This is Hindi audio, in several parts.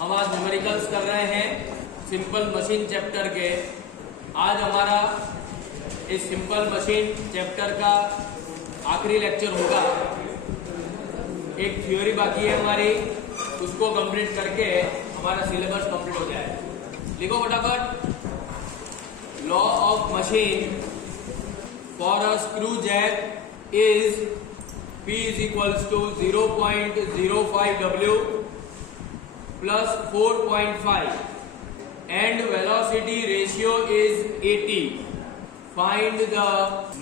हम आज न्यूमेरिकल्स कर रहे हैं सिंपल मशीन चैप्टर के। आज हमारा इस सिंपल मशीन चैप्टर का आखिरी लेक्चर होगा। एक थ्योरी बाकी है हमारी, उसको कंप्लीट करके हमारा सिलेबस कंप्लीट हो जाए। लिखो फटाफट। Law of machine for a screw jack is P is equals to 0.05 W plus 4.5 and velocity ratio is 80. Find the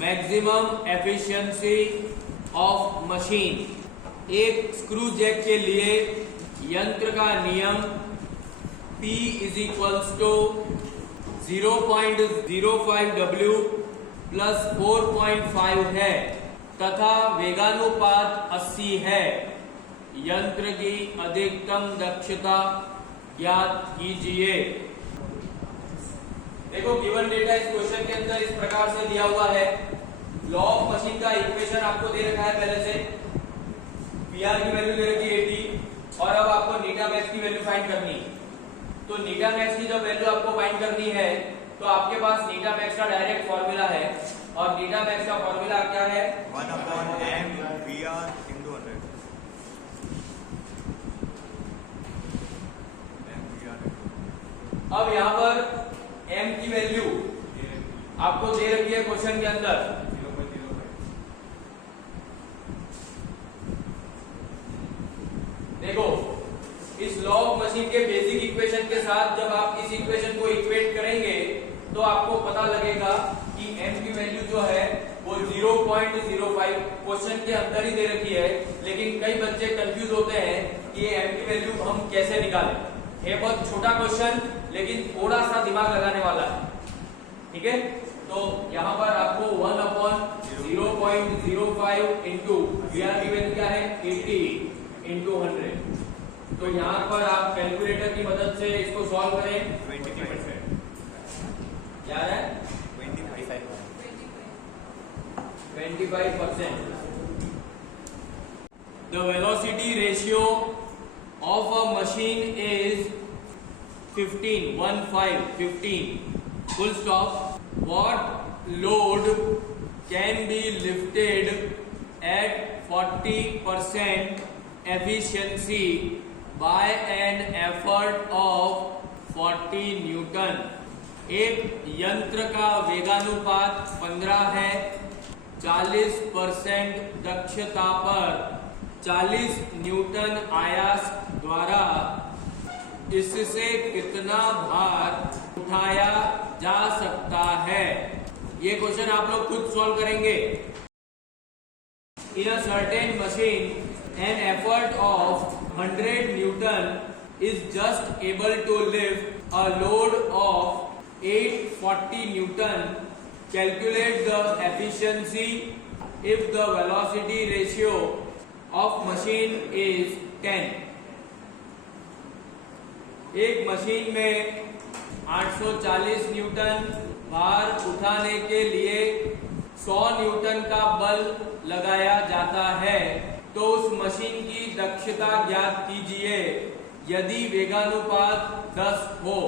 maximum efficiency of machine. एक स्क्रू जैक के लिए यंत्र का नियम P is equals to 0.05 W plus 4.5 है तथा वेगानुपात 80 है। यंत्र की अधिकतम दक्षता ज्ञात कीजिए। देखो गिवन डेटा इस क्वेश्चन के अंदर इस प्रकार से दिया हुआ है। लॉ ऑफ मशीन का इक्वेशन आपको दे रखा है पहले से। पीआर की वैल्यू दे रखी है 80 और अब आपको नीटा मैक्स की वैल्यू फाइंड करनी। तो नीटा मैक्स की जब वैल्यू आपको फाइंड करनी है तो आपके पास नीटा मैक्स का डायरेक्ट फॉर्मूला है और नीटा मैक्स का फॉर्मूला क्या है? 1/m VR into 100. अब यहाँ पर m की वैल्यू आपको दे रखी है क्वेश्चन के अंदर। देखो इस लॉ ऑफ मशीन के बेसिक इक्वेशन के साथ जब आप इस इक्वेशन को इक्वेट करेंगे तो आपको पता लगेगा कि m की वैल्यू जो है वो 0.05 क्वेश्चन के अंदर ही दे रखी है। लेकिन कई बच्चे कंफ्यूज होते हैं कि ये m की वैल्यू हम कैसे निकालें। ये बहुत छोटा क्वेश्चन लेकिन थोड़ा सा दिमाग लगाने वाला है। ठीक है, तो यहाँ पर आपको 1/0.05 इंटू VR की वैल्यू क्या है 80 इंटू 100। तो यहाँ पर आप कैलकुलेटर की मदद से इसको सॉल्व करें। 20% क्या है? 25%. The velocity ratio of a machine is 15. Full stop. What load can be lifted at 40% efficiency by an effort of 40 Newton? एक यंत्र का वेगानुपात 15 है। 40% दक्षता पर 40 न्यूटन आयास द्वारा इससे कितना भार उठाया जा सकता है? ये क्वेश्चन आप लोग खुद सॉल्व करेंगे। In a certain machine, an effort of 100 Newton is just able to lift a load of 840 Newton. Calculate the efficiency if the velocity ratio of machine is 10. एक मशीन में 840 न्यूटन भार उठाने के लिए 100 न्यूटन का बल लगाया जाता है। तो उस मशीन की दक्षता ज्ञात कीजिए यदि वेगानुपात 10 हो।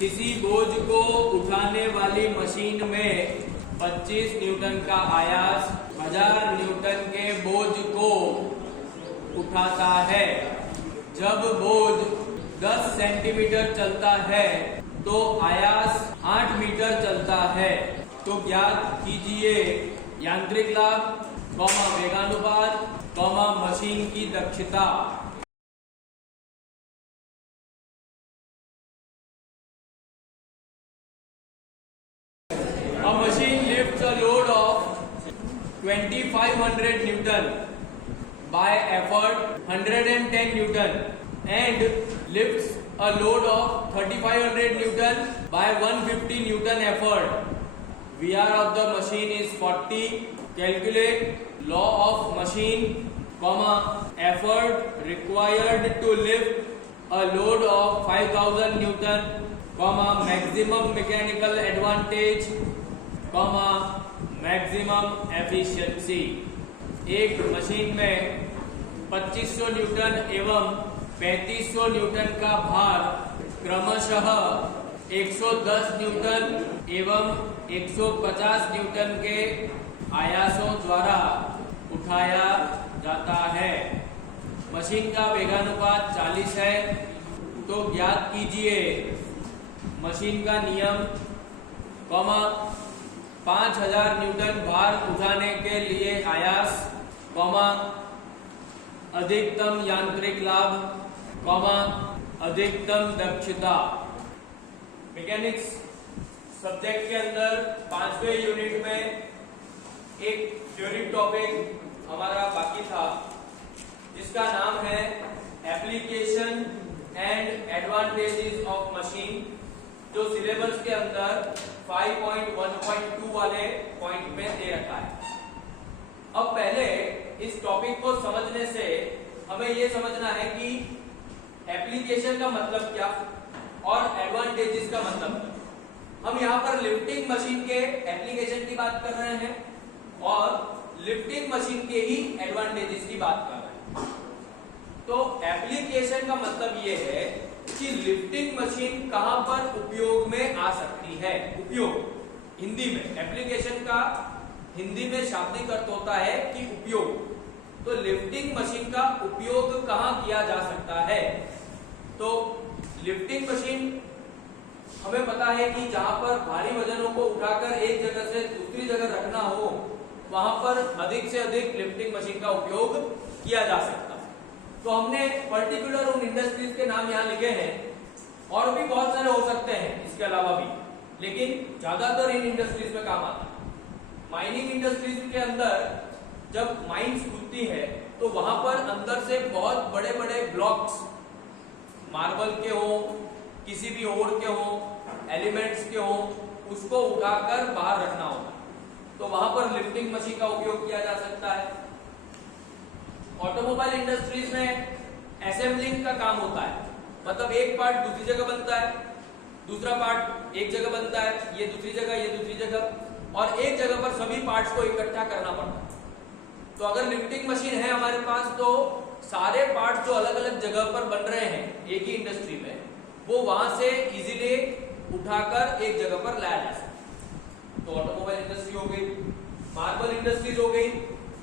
किसी बोझ को उठाने वाली मशीन में 25 न्यूटन का आयास 1000 न्यूटन के बोझ को उठाता है। जब बोझ 10 सेंटीमीटर चलता है तो आयास 8 मीटर चलता है। तो ज्ञात कीजिए यांत्रिक लाभ, वेगानुपात, मशीन की दक्षता। A machine lifts a load of 2500 Newton by effort 110 Newton and lifts a load of 3500 Newton by 150 Newton effort. VR of the machine is 40. Calculate law of machine, effort required to lift a load of 5000 Newton, maximum mechanical advantage, maximum efficiency. एक मशीन में 2500 न्यूटन एवं 3500 न्यूटन का भार क्रमशः 110 न्यूटन एवं 150 न्यूटन के आयासों द्वारा उठाया जाता है। मशीन का वेगानुपात 40 है। तो ज्ञात कीजिए मशीन का नियम, 5000 न्यूटन भार उठाने के लिए आयास, अधिकतम यांत्रिक लाभ, अधिकतम दक्षता। मैकेनिक्स सब्जेक्ट के अंदर 5वें यूनिट में एक थ्योरी टॉपिक हमारा बाकी था जिसका नाम है application and advantages of machine, जो सिलेबस के अंदर 5.1.2 वाले पॉइंट में दे रखा है। अब पहले इस टॉपिक को समझने से हमें यह समझना है कि एप्लीकेशन का मतलब क्या और एडवांटेजेस का मतलब क्या। हम यहाँ पर लिफ्टिंग मशीन के एप्लीकेशन की बात कर रहे हैं और लिफ्टिंग मशीन के ही एडवांटेजेस की बात कर रहे हैं। तो एप्लीकेशन का मतलब ये है कि लिफ्टिंग मशीन कहां पर उपयोग में आ सकती है। उपयोग हिंदी में, एप्लीकेशन का हिंदी में शाब्दिक अर्थ होता है कि उपयोग। तो लिफ्टिंग मशीन का उपयोग कहां किया जा सकता है। तो लिफ्टिंग मशीन हमें पता है कि जहां पर भारी वजनों को उठाकर एक जगह से दूसरी जगह रखना हो वहां पर अधिक से अधिक लिफ्टिंग मशीन का उपयोग किया जा सकता है। तो हमने पर्टिकुलर उन इंडस्ट्रीज के नाम यहाँ लिखे हैं और भी बहुत सारे हो सकते हैं इसके अलावा भी, लेकिन ज्यादातर इन इंडस्ट्रीज में काम आता है। माइनिंग इंडस्ट्रीज के अंदर जब माइंस खुलती है तो वहां पर अंदर से बहुत बड़े बड़े ब्लॉक्स, मार्बल के हो, किसी भी और के हो, एलिमेंट्स के हो, उसको उठाकर बाहर रखना होता है। तो वहां पर लिफ्टिंग मशीन का उपयोग किया जा सकता है। ऑटोमोबाइल इंडस्ट्रीज में असेंबलिंग का काम होता है, मतलब एक पार्ट दूसरी जगह बनता है, दूसरा पार्ट एक जगह बनता है, ये दूसरी जगह, ये दूसरी जगह, और एक जगह पर सभी पार्ट्स को इकट्ठा करना पड़ता है। तो अगर लिफ्टिंग मशीन है हमारे पास तो सारे पार्ट्स जो अलग अलग जगह पर बन रहे हैं एक ही इंडस्ट्री में, वो वहां से इजीली उठाकर एक जगह पर लाया जा सकता है। तो ऑटोमोबाइल इंडस्ट्री हो गई, मार्बल इंडस्ट्रीज हो गई।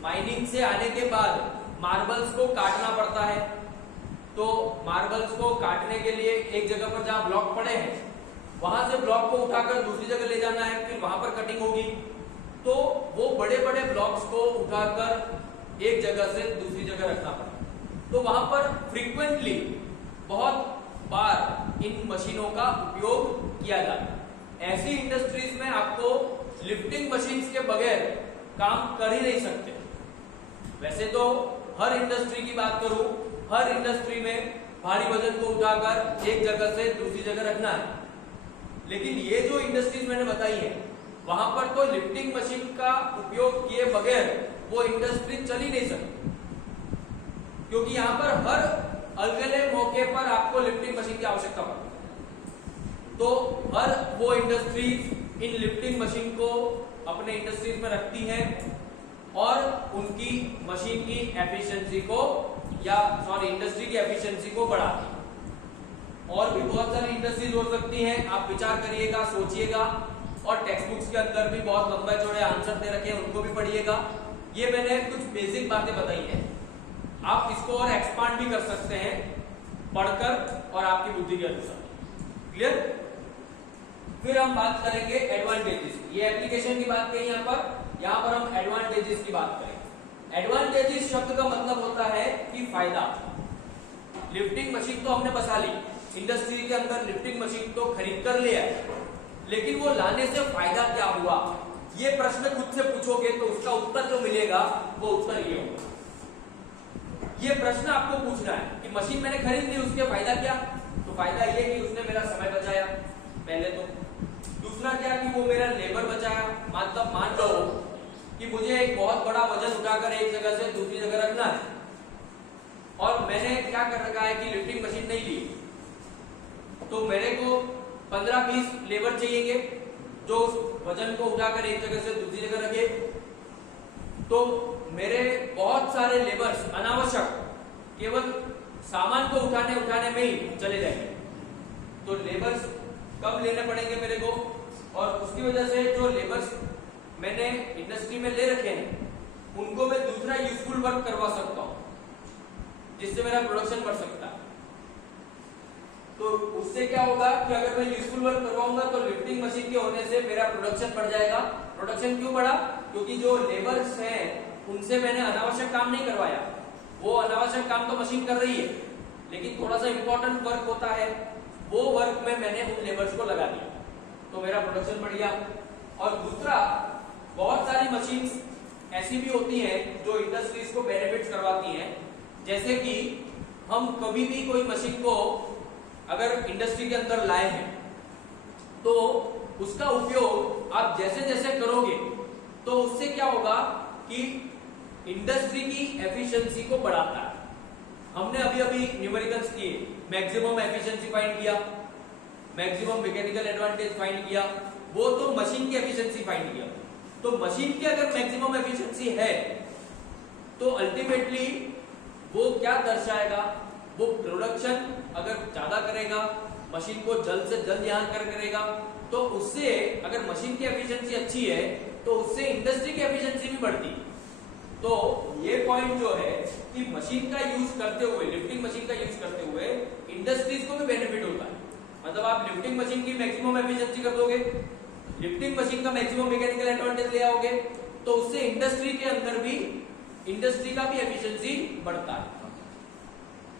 माइनिंग से आने के बाद मार्बल्स को काटना पड़ता है, तो मार्बल्स को काटने के लिए एक जगह पर जहां ब्लॉक पड़े हैं वहां से ब्लॉक को उठाकर दूसरी जगह ले जाना है, फिर वहां पर कटिंग होगी। तो वो बड़े बड़े ब्लॉक्स को उठाकर एक जगह से दूसरी जगह रखना पड़ता। तो वहां पर फ्रीक्वेंटली बहुत बार इन मशीनों का उपयोग किया जाता है। ऐसी इंडस्ट्रीज में आपको लिफ्टिंग मशीन्स के बगैर काम कर ही नहीं सकते। वैसे तो हर इंडस्ट्री की बात करूं, हर इंडस्ट्री में भारी वजन को उठाकर एक जगह से दूसरी जगह रखना है, लेकिन ये जो इंडस्ट्रीज मैंने बताई है वहां पर तो लिफ्टिंग मशीन का उपयोग किए बगैर वो इंडस्ट्री चल ही नहीं सकती, क्योंकि यहाँ पर हर अगले मौके पर आपको लिफ्टिंग मशीन की आवश्यकता पड़ती है। तो हर वो इंडस्ट्रीज इन लिफ्टिंग मशीन को अपने इंडस्ट्रीज में रखती हैं और उनकी मशीन की एफिशिएंसी को इंडस्ट्री की एफिशिएंसी को बढ़ाती है। और भी बहुत सारी इंडस्ट्रीज हो सकती हैं, आप विचार करिएगा, सोचिएगा, और टेक्स्ट बुक्स के अंदर भी बहुत लंबे चौड़े आंसर दे रखे हैं, उनको भी पढ़िएगा। ये मैंने कुछ बेसिक बातें बताई हैं, आप इसको और एक्सपांड भी कर सकते हैं पढ़कर और आपकी बुद्धि के अनुसार। क्लियर? फिर हम बात करेंगे एडवांटेजेस। ये एप्लीकेशन की बात कही यहाँ पर हम एडवांटेजेस की बात करेंगे। एडवांटेजेस शब्द का मतलब होता है कि फायदा। लिफ्टिंग मशीन तो हमने बसा ली, इंडस्ट्री के अंदर लिफ्टिंग मशीन तो खरीद कर लिया, लेकिन वो लाने से फायदा क्या हुआ, ये प्रश्न खुद से पूछोगे तो उसका उत्तर जो मिलेगा वो उत्तर ये होगा। ये प्रश्न आपको पूछना है कि मशीन मैंने खरीद ली, उसके फायदा क्या। तो फायदा ये कि उसने मेरा समय बचाया पहले तो, दूसरा क्या कि वो मेरा लेबर बचाया। मतलब मान लो कि मुझे एक बहुत बड़ा वजन उठाकर एक जगह से दूसरी जगह रखना है और मैंने क्या कर रखा है कि लिफ्टिंग मशीन नहीं ली, तो मेरे को 15-20 लेबर चाहिए जो उस वजन को उठाकर एक जगह से दूसरी जगह रखे। तो मेरे बहुत सारे लेबर्स अनावश्यक केवल सामान को उठाने में ही चले जाएंगे। तो लेबर्स कब लेने पड़ेंगे मेरे को, और उसकी वजह से जो लेबर्स मैंने इंडस्ट्री में ले रखे हैं उनको मैं दूसरा यूजफुल वर्क करवा सकता हूं, जिससे मेरा प्रोडक्शन बढ़ सकता है। तो उससे क्या होगा कि अगर मैं यूजफुल वर्क करवाऊंगा तो लिफ्टिंग मशीन के होने से मेरा प्रोडक्शन बढ़ जाएगा। प्रोडक्शन क्यों बढ़ा? क्योंकि जो लेबर्स हैं उनसे मैंने अनावश्यक काम नहीं करवाया। वो अनावश्यक काम तो मशीन कर रही है, लेकिन थोड़ा सा इंपॉर्टेंट वर्क होता है, वो वर्क में मैंने उन लेबर्स को लगा दिया, तो मेरा प्रोडक्शन बढ़ गया। और दूसरा, बहुत सारी मशीन्स ऐसी भी होती हैं जो इंडस्ट्रीज को बेनिफिट्स करवाती हैं। जैसे कि हम कभी भी कोई मशीन को अगर इंडस्ट्री के अंदर लाए हैं तो उसका उपयोग आप जैसे जैसे करोगे तो उससे क्या होगा कि इंडस्ट्री की एफिशिएंसी को बढ़ाता है। हमने अभी न्यूमेरिकल्स किए, मैक्सिमम एफिशिएंसी फाइंड किया, मैक्सिमम मैकेनिकल एडवांटेज फाइंड किया, वो तो मशीन की एफिशिएंसी फाइंड किया। तो मशीन की अगर मैक्सिमम एफिशिएंसी है तो अल्टीमेटली वो क्या दर्शाएगा, वो प्रोडक्शन अगर ज्यादा करेगा, मशीन को जल्द से जल्द यहां करेगा, तो उससे अगर मशीन की एफिशिएंसी अच्छी है तो उससे इंडस्ट्री की एफिशिएंसी भी बढ़ती। तो ये पॉइंट जो है कि मशीन का यूज करते हुए, लिफ्टिंग मशीन का यूज करते हुए इंडस्ट्रीज को भी बेनिफिट होता है। मतलब आप लिफ्टिंग मशीन की मैक्सिमम एफिशिएंसी कर दोगे, लिफ्टिंग मशीन का मैक्सिमम मैकेनिकल एडवांटेज ले आओगे, तो उससे इंडस्ट्री के अंदर भी, इंडस्ट्री का भी एफिशिएंसी बढ़ता है।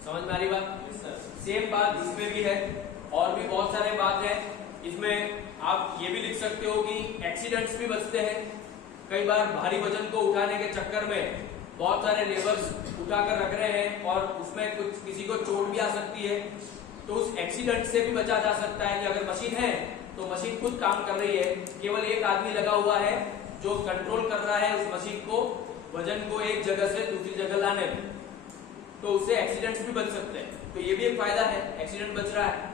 समझ में आ रही बात? सेम बात इसमें भी है, और भी बहुत सारे बात है इसमें। आप ये भी लिख सकते हो कि एक्सीडेंट्स भी बचते हैं। कई बार भारी वजन को उठाने के चक्कर में बहुत सारे लेबर्स उठाकर रख रहे हैं और उसमें कुछ किसी को चोट भी आ सकती है, तो उस एक्सीडेंट से भी बचा जा सकता है कि अगर मशीन है तो मशीन खुद काम कर रही है, केवल एक आदमी लगा हुआ है जो कंट्रोल कर रहा है उस मशीन को, वजन को एक जगह से दूसरी जगह लाने में, तो उससे एक्सीडेंट्स भी बच सकते हैं। तो ये भी एक फायदा है, एक्सीडेंट बच रहा है।